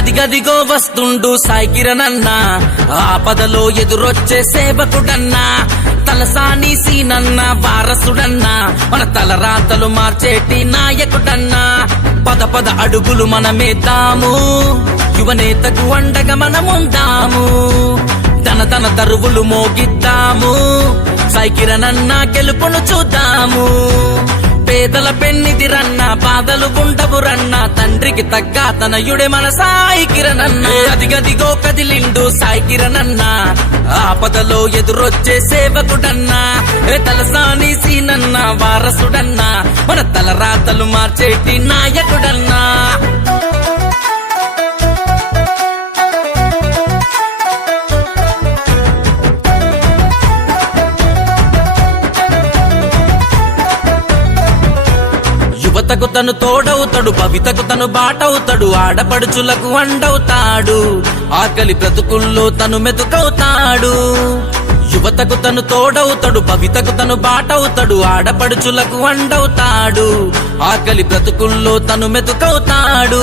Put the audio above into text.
అదిగదిగో వస్తుండు సాయి కిరణ్ అన్న, ఆపదలో ఎదురొచ్చే సేవకుడన్నా, తలసాని సీనన్న వారసుడన్నా, మన తలరాతలు మార్చేటి నాయకుడన్నా. పద పద అడుగులు మనమేద్దాము, యువనేతకు అండగా మనముందాము, తన తన దరువులు మోగిద్దాము, సాయి కిరణ్ అన్న గెలుపును చూద్దాము. పేదల పెన్నిది రన్న, బాధలు ఉండవు రన్న, తండ్రికి తగ్గ తనయుడే మన సాయి కిరణ్ అన్న. అదిగదిగో కదిలిండు సాయి కిరణ్ అన్న, ఆపదలో ఎదురొచ్చే సేవకుడన్నా, తలసాని సీనన్న వారసుడన్నా, మన తలరాతలు మార్చేటి నాయకుడన్నా. యువతకు తను తోడవుతాడు, భవితకు తను బాటవుతాడు, ఆడపడుచులకు అండవుతాడు, ఆకలి బ్రతుకుల్లో తను మెతుకవుతాడు. యువతకు తను తోడవుతాడు, భవితకు తను బాటవుతాడు, ఆడపడుచులకు అండవుతాడు, ఆకలి బ్రతుకుల్లో తను మెతుకవుతాడు.